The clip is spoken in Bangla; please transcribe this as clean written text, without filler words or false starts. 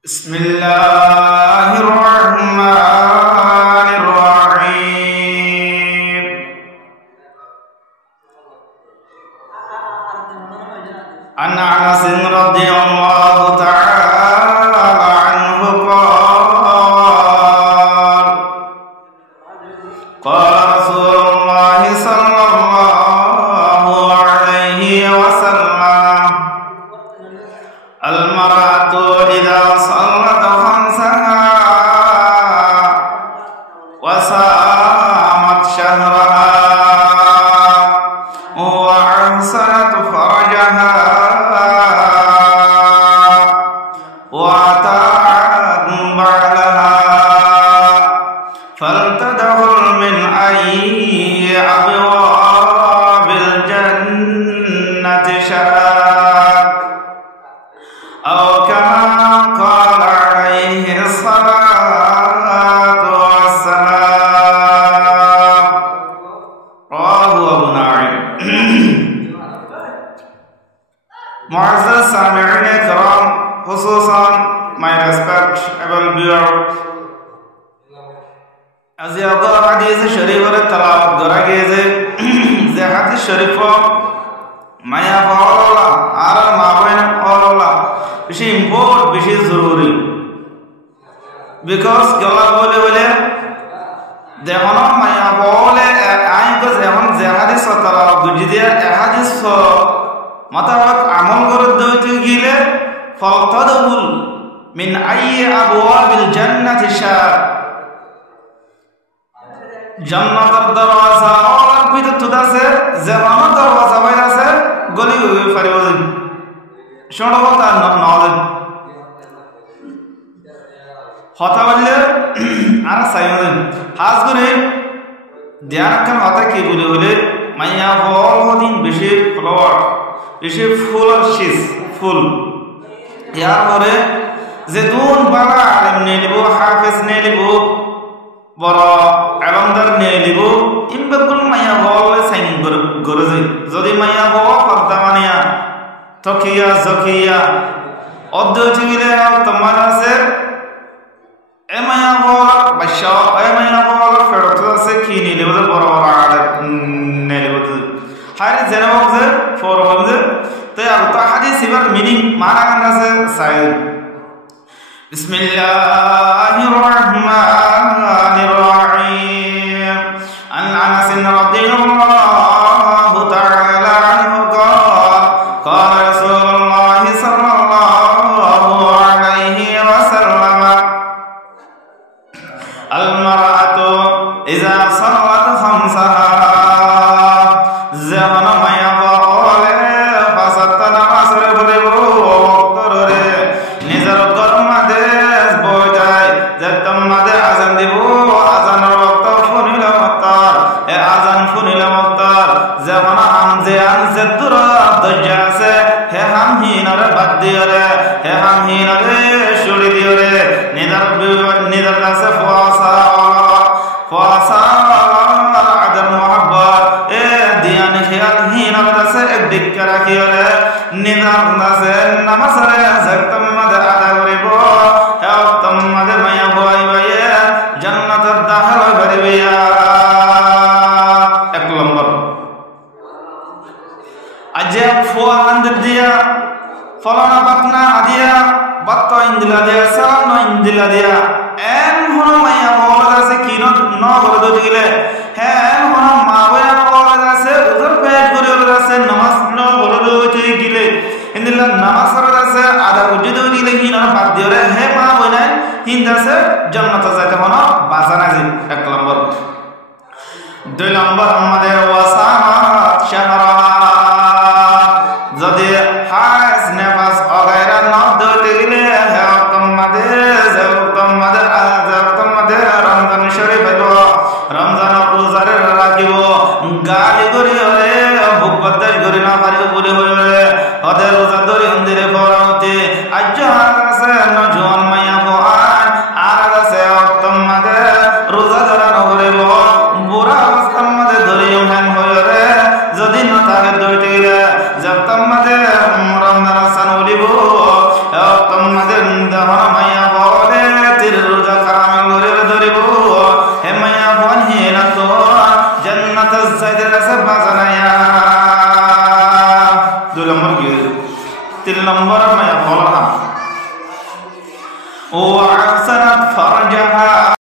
Bismillahirrahmanirrahim. An Anas radhiyallahu ta'ala anhu qala Rasulullah sallallahu alaihi wasallam al-mar'atu idza sallat khamsaha wa samat shahraha wa ahsanat farajaha wa ta'at ba'laha faltadkhul min ayyi abwabil jannati sha'at aw kama qala alaihi salatu wassalam. Rawahu Abu Nu'aym. Mu'azzaz sami'in kiram, khususan my respectable viewers, as you have hadith sharif tilawat kora giyese যে hadith sharif মায়া পাওয়ালা আর মা বোন পাওয়ালা বেশি ইম্পর্ট বেশি জরুরি বিকজ গলা বলে বলে যেমন মায়া পাওয়ালে আইন কো যেমন যে হাদিস তালা বুঝি দিয়া হাদিস মোতাবেক আমল করে দিতে গেলে ফাতাদুল মিন আইয়ি আবওয়াবিল জান্নাতি শার জান্নাতের দরওয়াজা ওর ভিতর তো আছে যেমন দরওয়াজা বাইরে আছে গলি হয়ে পারিব শোনব তার নলেজ কথা বললে আর সাইমন হাজ করে ধ্যান রাখার কথা কি বলে হলে মাইয়া বল দিন বেশি ফ্লাওয়ার বেশি ফুল আর শীষ ফুল ইয়ার পরে যে দুন বাবা আলেম নিয়ে নিব হাফেজ নিয়ে নিব বড় আলমদার নিয়ে নিব ইমবাকুল মাইয়া বল সাইন করে যদি মাইয়া বল পর্দা মানিয়া তকিয়া জকিয়া অদ্বৈত গিলে তোমার আছে এ মাইয়া বল বাদশা এ মাইয়া বল ফেরত আছে কি নিলে বড় বড় আলেম নিলে হারে জেনাব যে ফরমান যে তো আর তো হাদিস এর মিনিং মানা গান আছে সাইদ বিসমিল্লাহির রহমানির রহিম আন আনাস রাদিয়াল্লাহু তাআলা আনহু قال رسول الله صلى الله عليه وسلم المرأة إذا صلت خمسها যেমন মায়া বলে ফাসাত নামাজ রে বলিব তররে নিজের কর্মাদে বই যায় যে তোমাদে আজান দিব আজানের ওয়াক্ত ফুনিল মুক্তার এ আজান ফুনিল মুক্তার যেমন আনজে দূর দজ্জা আছে হে হামহিনরে বাদ দিওরে হে হামহিনরে ছুড়ি দিওরে নিদার আছে ফাসা আদর মোহাব্বত এ দিয়ান খেয়াল হিন আছে এক দিক্কা রাখিওরে নিদার আছে নামাজরে জাকতম মাদে আদা করিব হে তোমাদে মায়া বই বইয়ে জান্নাতের দাখিল করিবে। এক নম্বর আজে ফোয়া আন্দর দিয়া ফলানা বাকনা আদিয়া বাত্ত ইন্দিলা দিয়া সালাম ইন্দিলা দিয়া এন হন মাইয়া বলা আছে কি ন করে দিতে গেলে হ্যাঁ এন হন মা বয়া বলা আছে উজর পেট করে বলা আছে নামাজ ন করে দিতে গেলে ইন্দিলা নামাজ করে আছে আদা উজি দিতে গেলে কি না বাদ দিওরে হে মা বনা হিন্দ আছে জান্নাতে যাইতে হন বাজানা জি। এক নম্বর দুই নম্বর আমাদের ওয়াসামাত শাহরা যদি হাজ নেফাস অগায়রা নদ দিতে গেলে হে তোমাদের রমজান শরীফ হইব রমজান রোজারে রাখিব গালি করি ওরে ভোগ বদাস করি না পারিব বলে হইরে ওদের রোজা ধরে মন্দিরে পড়াতে আজ আছে নজওয়ান মাইয়া বহান আর আছে তোমাদের রোজা ধরা নকরিব বুড়া অবস্থা মধ্যে ধরিও হেন হইরে যদি না নম্বর মায়া ফলহা ও আহসানাত ফারজাহা